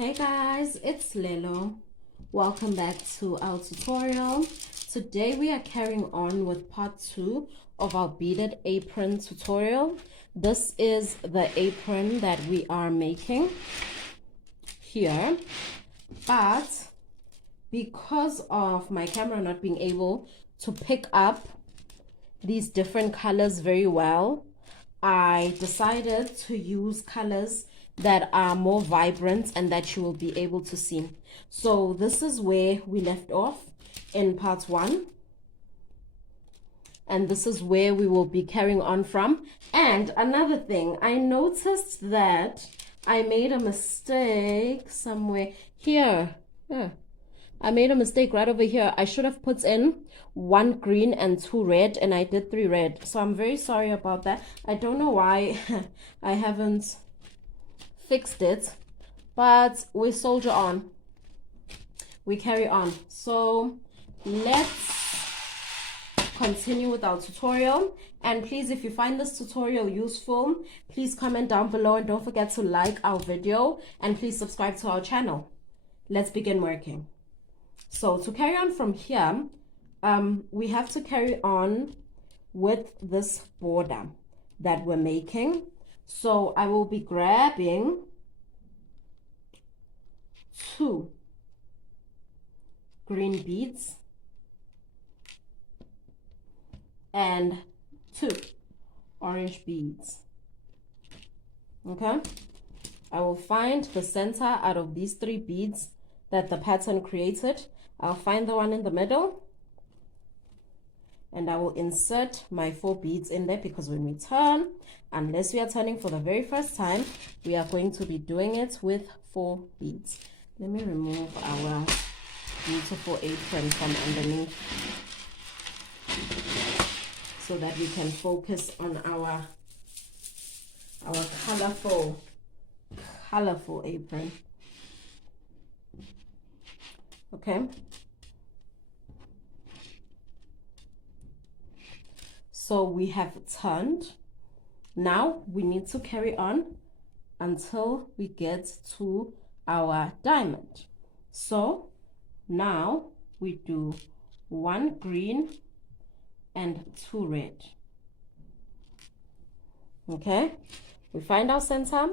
Hey guys, it's Lelo. Welcome back to our tutorial. Today we are carrying on with part 2 of our beaded apron tutorial. This is the apron that we are making here, but because of my camera not being able to pick up these different colors very well, I decided to use colors that are more vibrant and that you will be able to see. So this is where we left off in part 1, and this is where we will be carrying on from. And another thing, I noticed that I made a mistake somewhere here. I made a mistake right over here. I should have put in 1 green and 2 red, and I did 3 red. So I'm very sorry about that. I don't know why I haven't fixed it, but we soldier on. We carry on. So let's continue with our tutorial. And please, if you find this tutorial useful, please comment down below and don't forget to like our video and please subscribe to our channel. Let's begin working. So to carry on from here, we have to carry on with this border that we're making. So I will be grabbing 2 green beads and 2 orange beads. Okay, I will find the center out of these 3 beads that the pattern created. I'll find the one in the middle and I will insert my 4 beads in there, because when we turn, unless we are turning for the very first time, we are going to be doing it with 4 beads. Let me remove our beautiful apron from underneath so that we can focus on our colorful apron. Okay, so we have turned. Now we need to carry on until we get to our diamond. So now we do 1 green and 2 red. Okay, we find our center,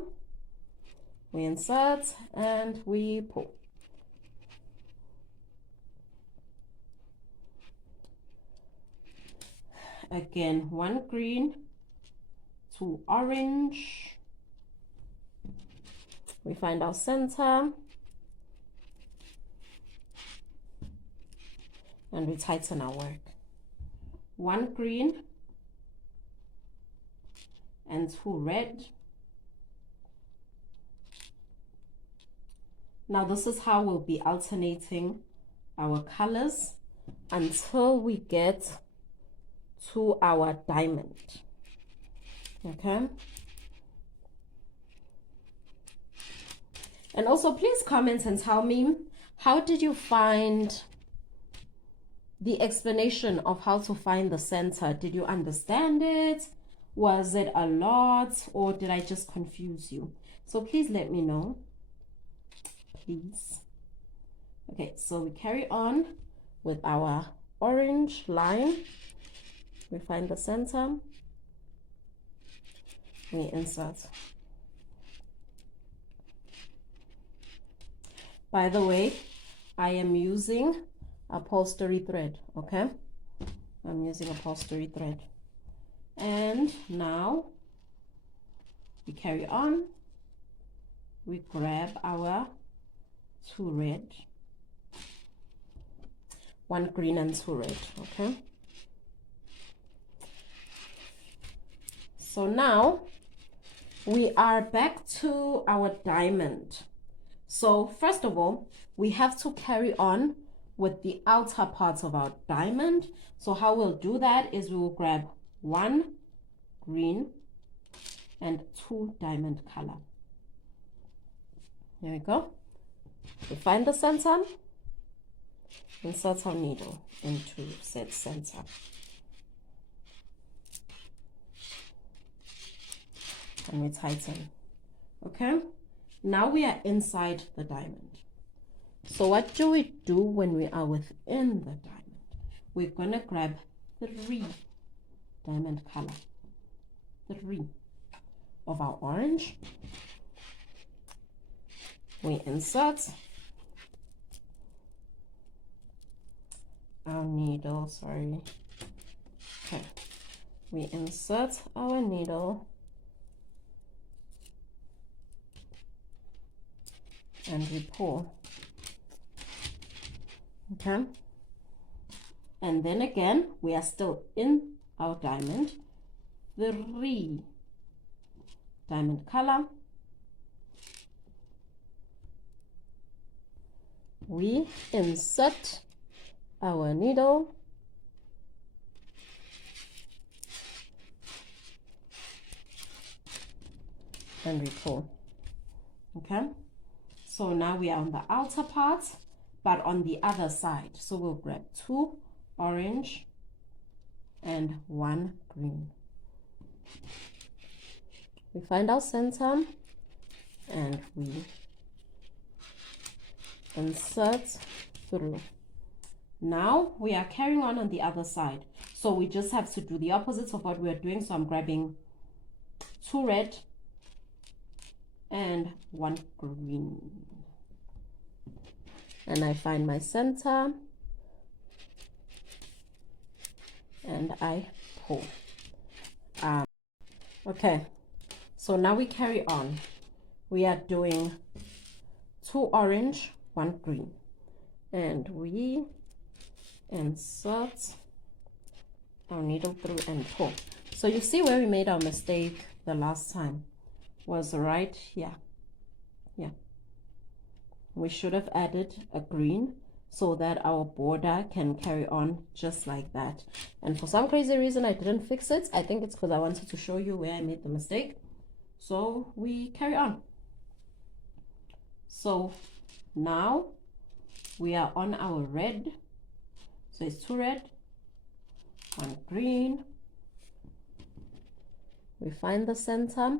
we insert and we pull. Again, 1 green, 2 orange. We find our center and we tighten our work. 1 green and 2 red. Now this is how we'll be alternating our colors until we get to our diamond. Okay, and also please comment and tell me, how did you find the explanation of how to find the center? Did you understand it? Was it a lot, or did I just confuse you? So please let me know, please. Okay, so we carry on with our orange line. We find the center, we insert. By the way, I am using upholstery thread. Okay, I'm using upholstery thread. And now we carry on. We grab our 2 red, 1 green and 2 red. Okay, so now we are back to our diamond. So first of all, we have to carry on with the outer part of our diamond. So how we'll do that is we will grab 1 green and 2 diamond color. Here we go. We find the center, insert our needle into said center. And we tighten. Okay, Now we are inside the diamond. So what do we do when we are within the diamond? We're going to grab 3 diamond color, 3 of our orange. We insert our needle, sorry. Okay. We insert our needle and we pull. Okay. And then again, we are still in our diamond. 3 diamond color. We insert our needle and we pull. Okay, so now we are on the outer part, but on the other side. So we'll grab 2 orange and 1 green. We find our center and we insert through. Now we are carrying on the other side, so we just have to do the opposite of what we are doing. So I'm grabbing 2 red and 1 green, and I find my center and I pull. Okay, so now we carry on. We are doing 2 orange, 1 green, and we insert our needle through and pull. So you see where we made our mistake the last time was right here. Yeah, we should have added a green so that our border can carry on just like that. And for some crazy reason I didn't fix it. I think it's because I wanted to show you where I made the mistake. So we carry on. So now we are on our red. So it's 2 red, 1 green. We find the center.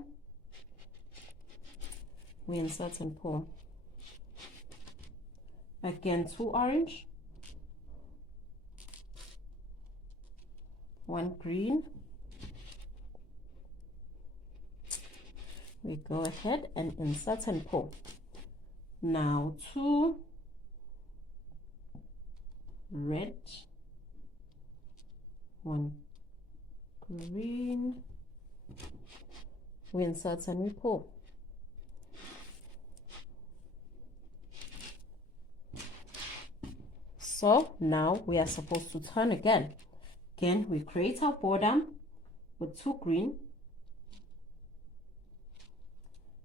We insert and pull. Again, 2 orange, 1 green. We go ahead and insert and pull. Now 2 red, 1 green. We insert and we pull. So now we are supposed to turn again. Again, we create our border with 2 green.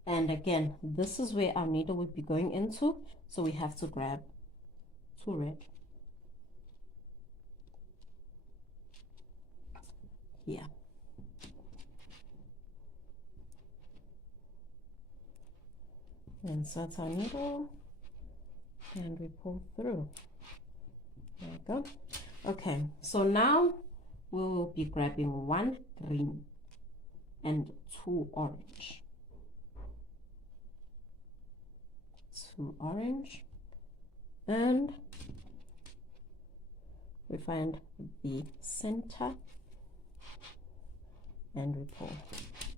And again, this is where our needle would be going into. So we have to grab 2 red here. Insert our needle and we pull through. There we go. Okay, so now we will be grabbing 1 green and 2 orange. 2 orange, and we find the center and we pull.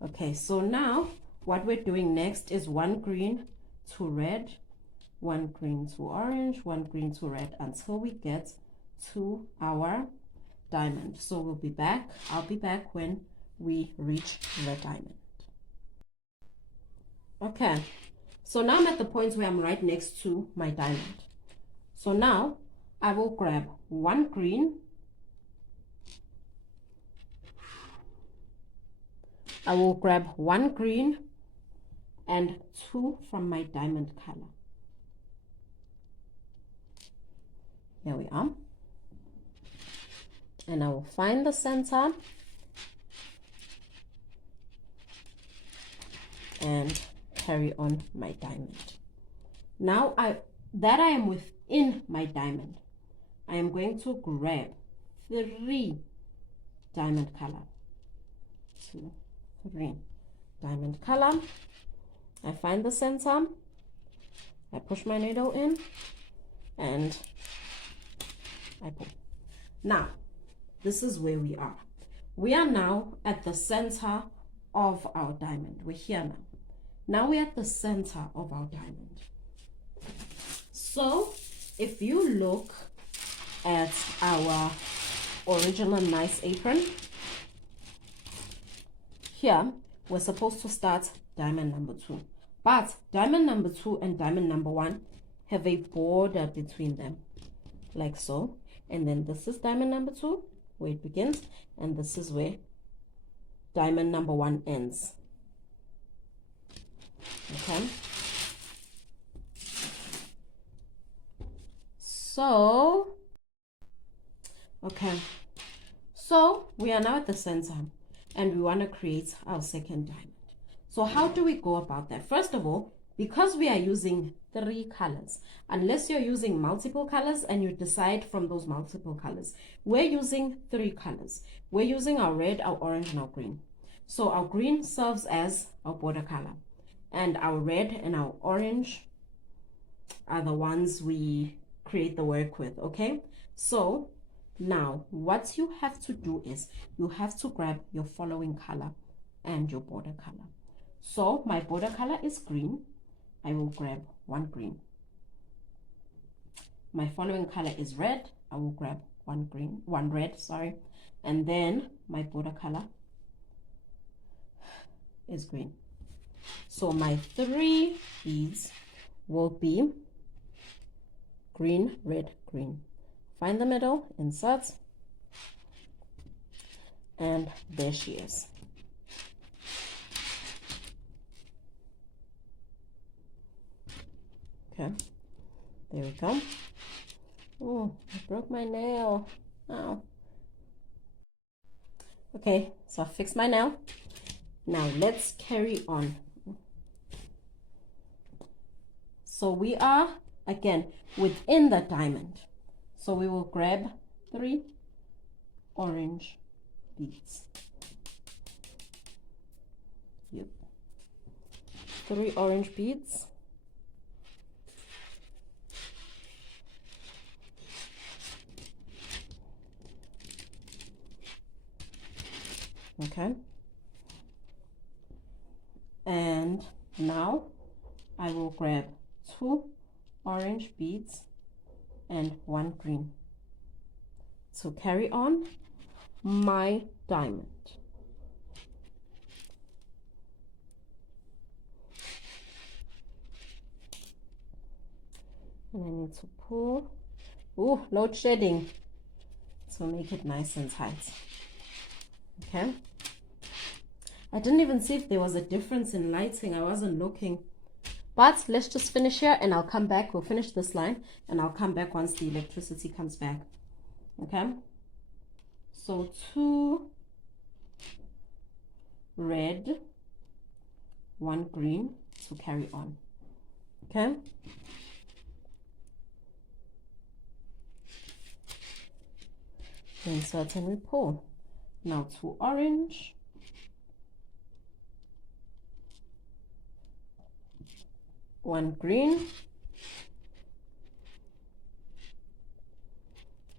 Okay, so now what we're doing next is 1 green, 2 red, 1 green, 2 orange, 1 green, 2 red, until we get to our diamond. So we'll be back. I'll be back when we reach the diamond. Okay, so now I'm at the point where I'm right next to my diamond. So now I will grab 1 green, I will grab 1 green and 2 from my diamond color. Here we are. And I will find the center and carry on my diamond. Now that I am within my diamond, I am going to grab 3 diamond color. 2, 3 diamond color. I find the center, I push my needle in, and I pull. Now, this is where we are. We are now at the center of our diamond. We're here now. Now we're at the center of our diamond. So, if you look at our original nice apron, here we're supposed to start diamond number 2. But diamond number 2 and diamond number 1 have a border between them, like so. And then this is diamond number 2, where it begins, and this is where diamond number 1 ends. Okay. So, we are now at the center, and we want to create our second diamond. So how do we go about that? First of all, because we are using 3 colors, unless you're using multiple colors and you decide from those multiple colors, we're using 3 colors. We're using our red, our orange, and our green. So our green serves as our border color, and our red and our orange are the ones we create the work with. Okay, so now what you have to do is you have to grab your following color and your border color. So my border color is green. I will grab 1 green. My following color is red. I will grab 1 red, sorry. And then my border color is green. So my 3 beads will be green, red, green. Find the middle, insert, and there she is. Okay, there we go. Oh, I broke my nail. Ow. Okay, so I fixed my nail. Now let's carry on. So we are again within the diamond. So we will grab 3 orange beads. Yep. 3 orange beads. Okay, and now I will grab 2 orange beads and 1 green to carry on my diamond. And I need to pull, load shedding, to make it nice and tight. Okay, I didn't even see if there was a difference in lighting. I wasn't looking, but let's just finish here and I'll come back. We'll finish this line and I'll come back once the electricity comes back. Okay, so 2 red, 1 green to carry on. Okay, insert and we pull. Now 2 orange, 1 green,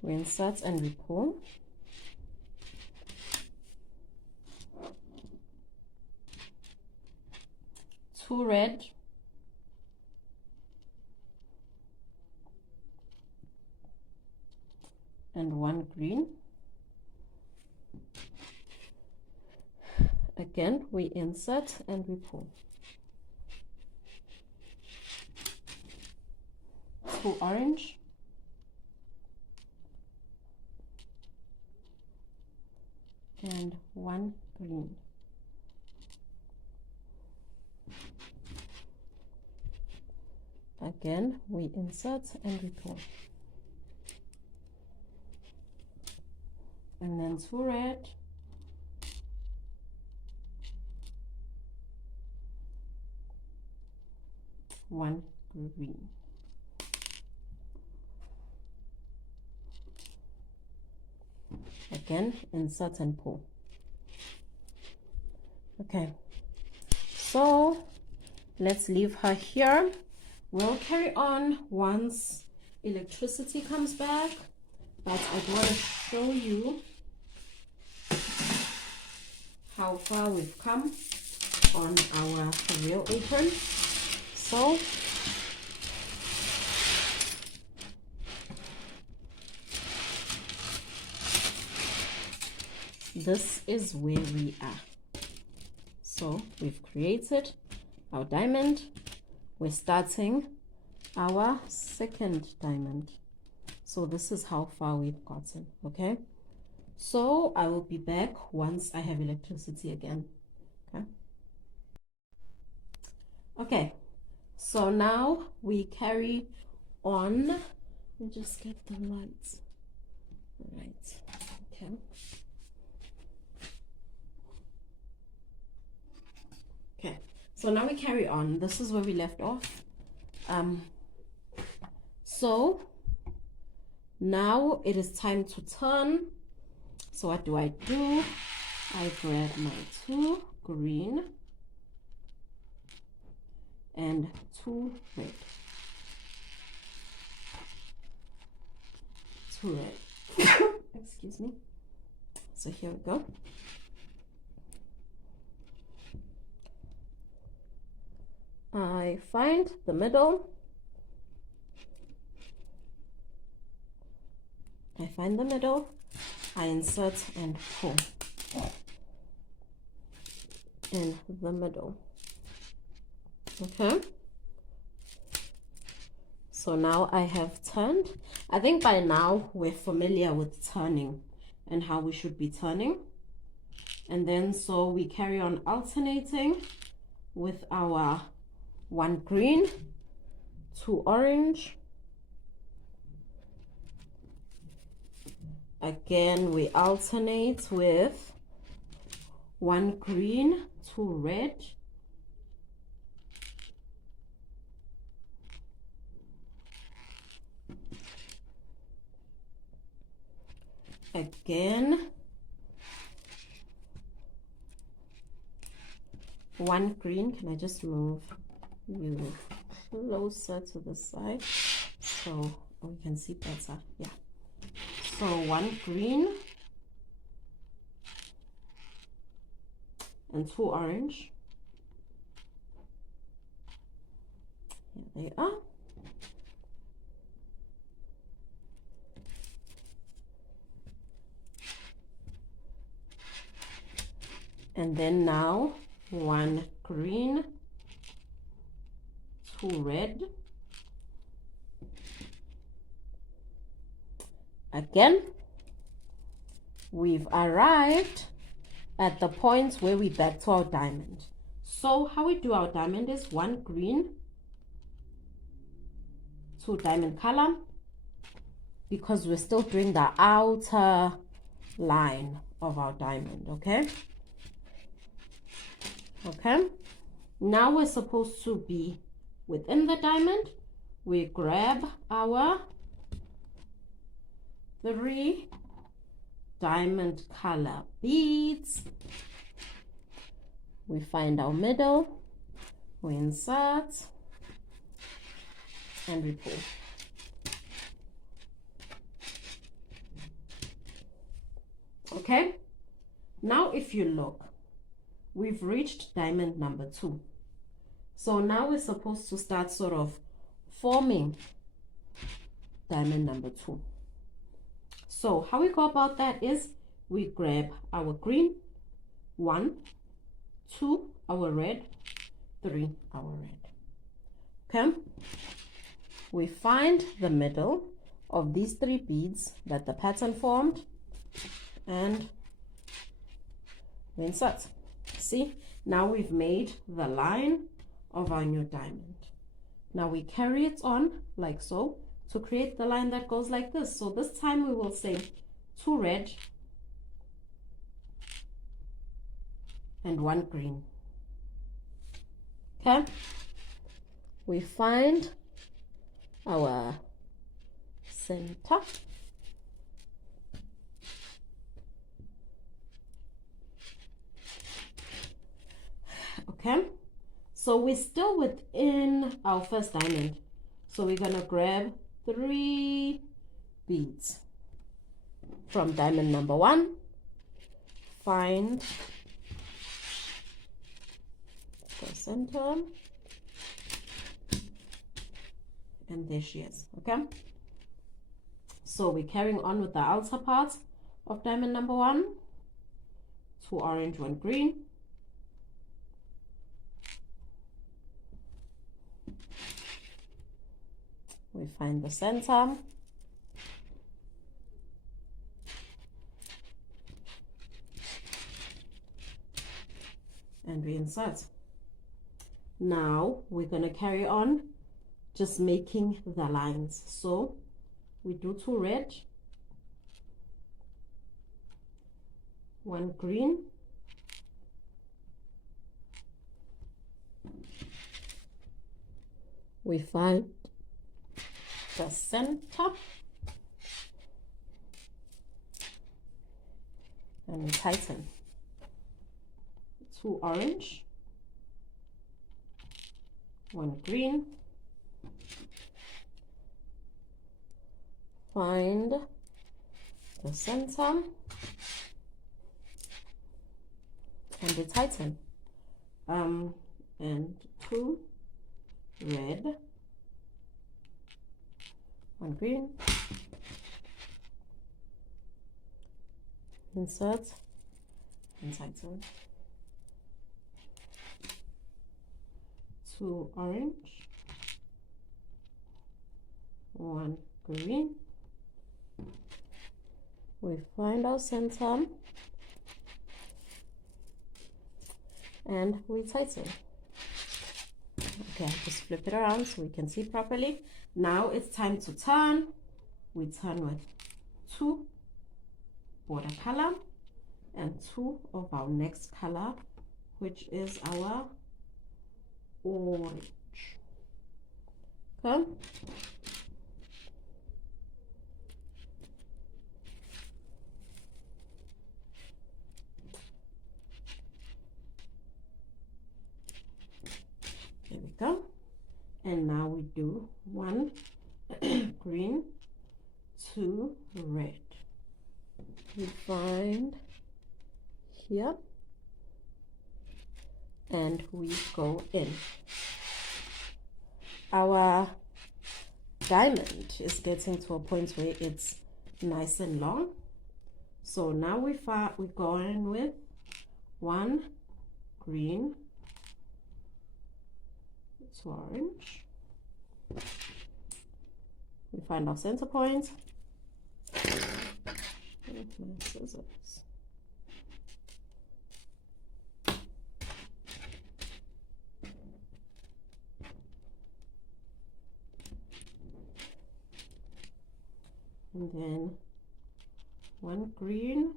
we insert and we pull. 2 red, and 1 green. Again, we insert and we pull. 2 orange, and 1 green. Again, we insert and we pull. And then 2 red, 1 green. Again, insert and pull. Okay, so let's leave her here. We'll carry on once electricity comes back, but I want to show you how far we've come on our real apron. So this is where we are. So we've created our diamond. We're starting our second diamond. So this is how far we've gotten, okay? So I will be back once I have electricity again, okay? Okay, so now we carry on. Let me just get the lights. All right, okay. Okay, so now we carry on. This is where we left off. So now it is time to turn. So what do? I grab my 2 green and 2 red. 2 red. Excuse me. So here we go. I find the middle. I insert and pull in the middle. Okay. So now I have turned. I think by now we're familiar with turning and how we should be turning. And then so we carry on alternating with our 1 green, 2 orange. Again, we alternate with 1 green, 2 red. Again, 1 green. Can I just move you closer to the side so we can see better? Yeah. So 1 green and 2 orange. Here they are. And then now 1 green, 2 red. Again, we've arrived at the point where we back to our diamond. So how we do our diamond is 1 green, 2 diamond color, because we're still doing the outer line of our diamond, okay? Okay, now we're supposed to be within the diamond. We grab our 3 diamond color beads. We find our middle, we insert, and we pull. Okay, now if you look, we've reached diamond number 2. So now we're supposed to start sort of forming diamond number 2. So how we go about that is we grab our green, 1, 2, our red, 3, our red. Okay, we find the middle of these 3 beads that the pattern formed and we insert. See, now we've made the line of our new diamond. Now we carry it on like so to create the line that goes like this. So this time we will say 2 red and 1 green. Okay, we find our center. Okay, So we're still within our first diamond. So we're gonna grab 3 beads from diamond number 1, find the center, and there she is. Okay, so we're carrying on with the outer part of diamond number 1, 2 orange, 1 green. We find the center, and we insert. Now we're going to carry on just making the lines. So we do 2 red, 1 green, we find the center, and we tighten. 2 orange, 1 green, find the center, and we tighten. And 2 red, 1 green, insert and tighten. 2 orange, 1 green, we find our center, and we tighten. Okay, just flip it around so we can see properly. Now it's time to turn. We turn with 2 border color and 2 of our next color, which is our orange. Okay, there we go. And now we do 1 green, 2 red. We find here, and we go in. Our diamond is getting to a point where it's nice and long. So now we go in with 1 green, 2 orange. We find our center point. My scissors. And then 1 green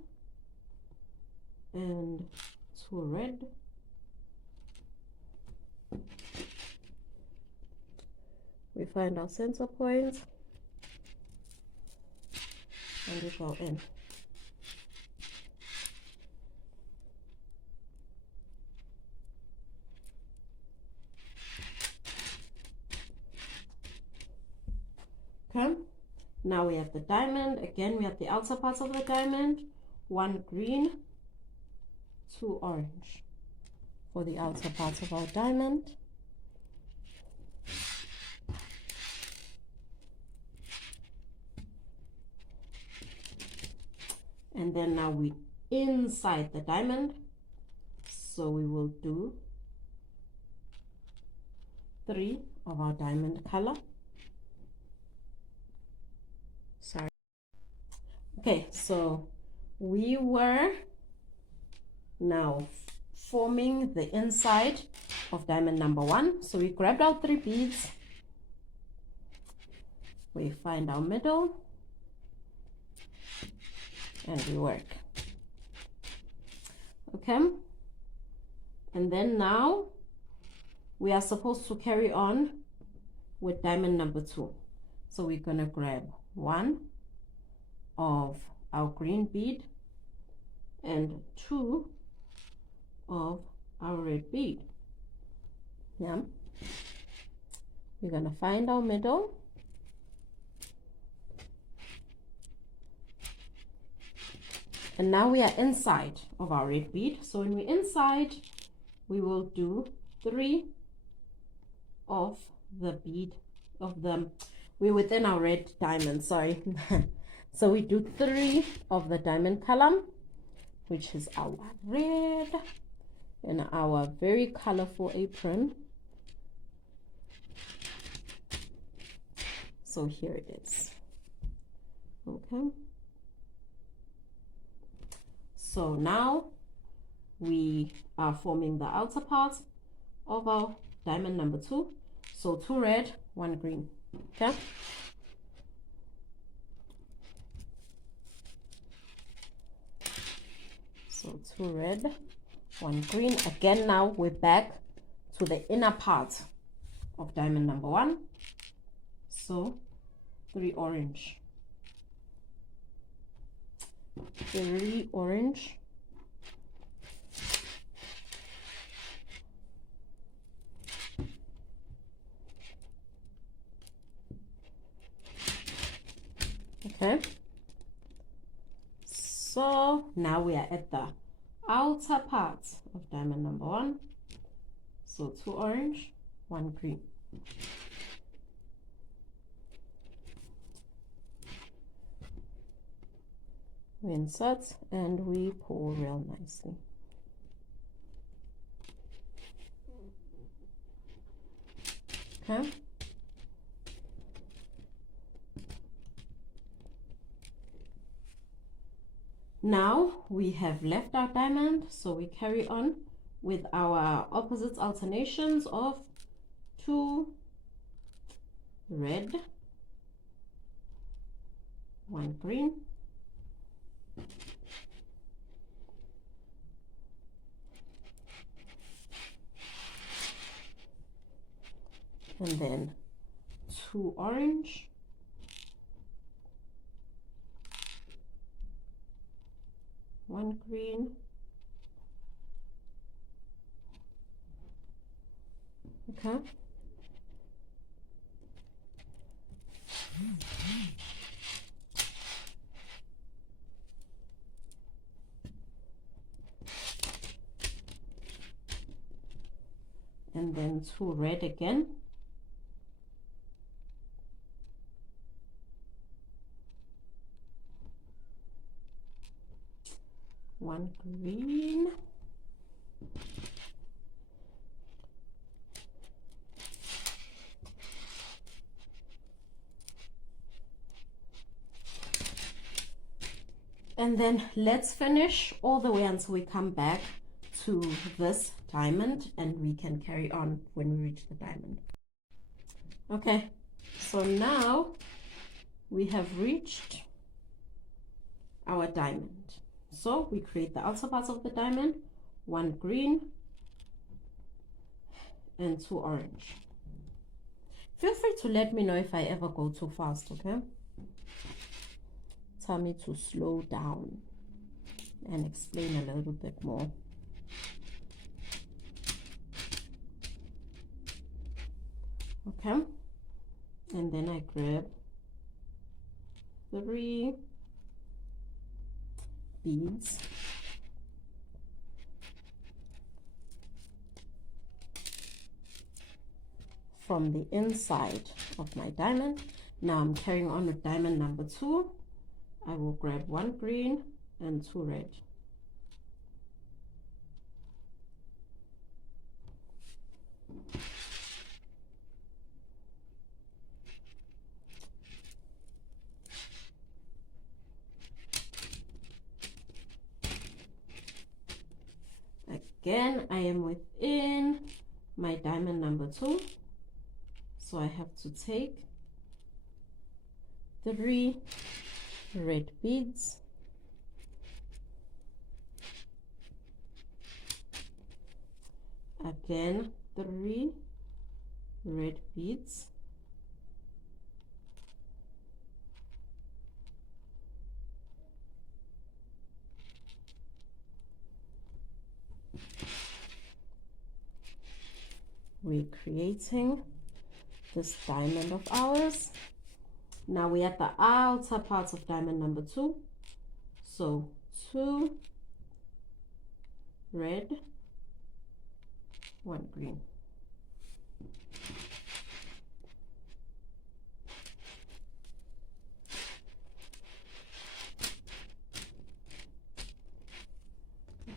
and 2 red. We find our center point and we go in. Okay, now we have the diamond. Again, we have the outer part of the diamond. 1 green, 2 orange for the outer part of our diamond. And then now we inside the diamond, so we will do 3 of our diamond color. Sorry. Okay, so we were now forming the inside of diamond number 1. So we grabbed our 3 beads, we find our middle, and we work. Okay, and then now we are supposed to carry on with diamond number 2. So we're gonna grab 1 of our green bead and 2 of our red bead. Yeah, we're gonna find our middle. And now we are inside of our red bead. So when we're inside, we will do 3 of the bead of the, we're within our red diamond, sorry. So we do 3 of the diamond column, which is our red, and our very colorful apron. So here it is. Okay. So now we are forming the outer part of our diamond number 2. So 2 red, 1 green. Okay. So 2 red, 1 green. Again, now we're back to the inner part of diamond number 1. So 3 orange. 3 orange. Okay. So now we are at the outer part of diamond number 1. So 2 orange, 1 green. We insert and we pull real nicely. Okay. Now we have left our diamond, so we carry on with our opposites alternations of 2 red, 1 green, and then 2 orange, 1 green, okay, and then 2 red again, 1 green, and then let's finish all the way until we come back to this diamond, and we can carry on when we reach the diamond. Okay, so now we have reached our diamond. So we create the outer part of the diamond, 1 green and 2 orange. Feel free to let me know if I ever go too fast, okay? Tell me to slow down and explain a little bit more. Okay, and then I grab 3 beads, from the inside of my diamond. Now I'm carrying on with diamond number 2. I will grab 1 green and 2 red. Again, I am within my diamond number 2, so I have to take 3 red beads, again 3 red beads, we're creating this diamond of ours. Now we're at the outer part of diamond number 2. So 2 red, 1 green.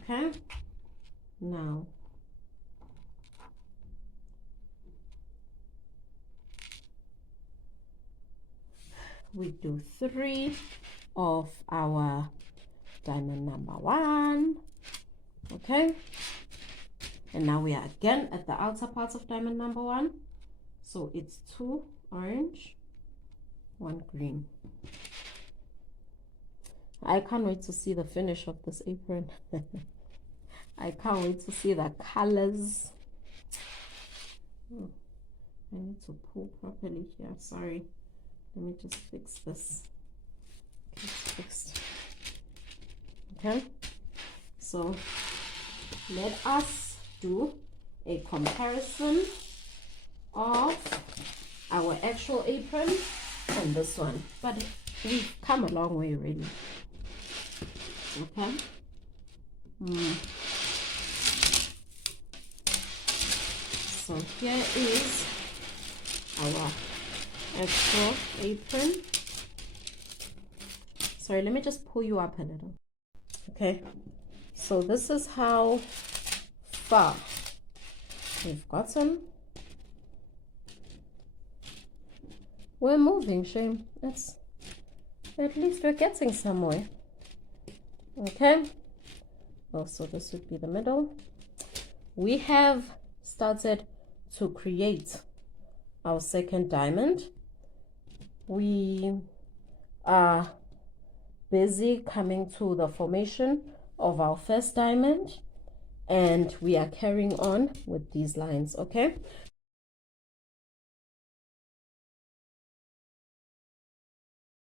Okay, now we do 3 of our diamond number 1. Okay, and now we are again at the outer part of diamond number 1. So it's 2 orange, 1 green. I can't wait to see the finish of this apron. I can't wait to see the colors. I need to pull properly here. Sorry. Let me just fix this. Okay, it's fixed. Okay. So let us do a comparison of our actual apron and this one. But we've come a long way already. Okay. So here is our actual apron. Sorry, let me just pull you up a little. Okay, so this is how far we've gotten. We're moving, Shane. It's at least we're getting somewhere. Okay, also this would be the middle. We have started to create our second diamond. We are busy coming to the formation of our first diamond, and we are carrying on with these lines. Okay,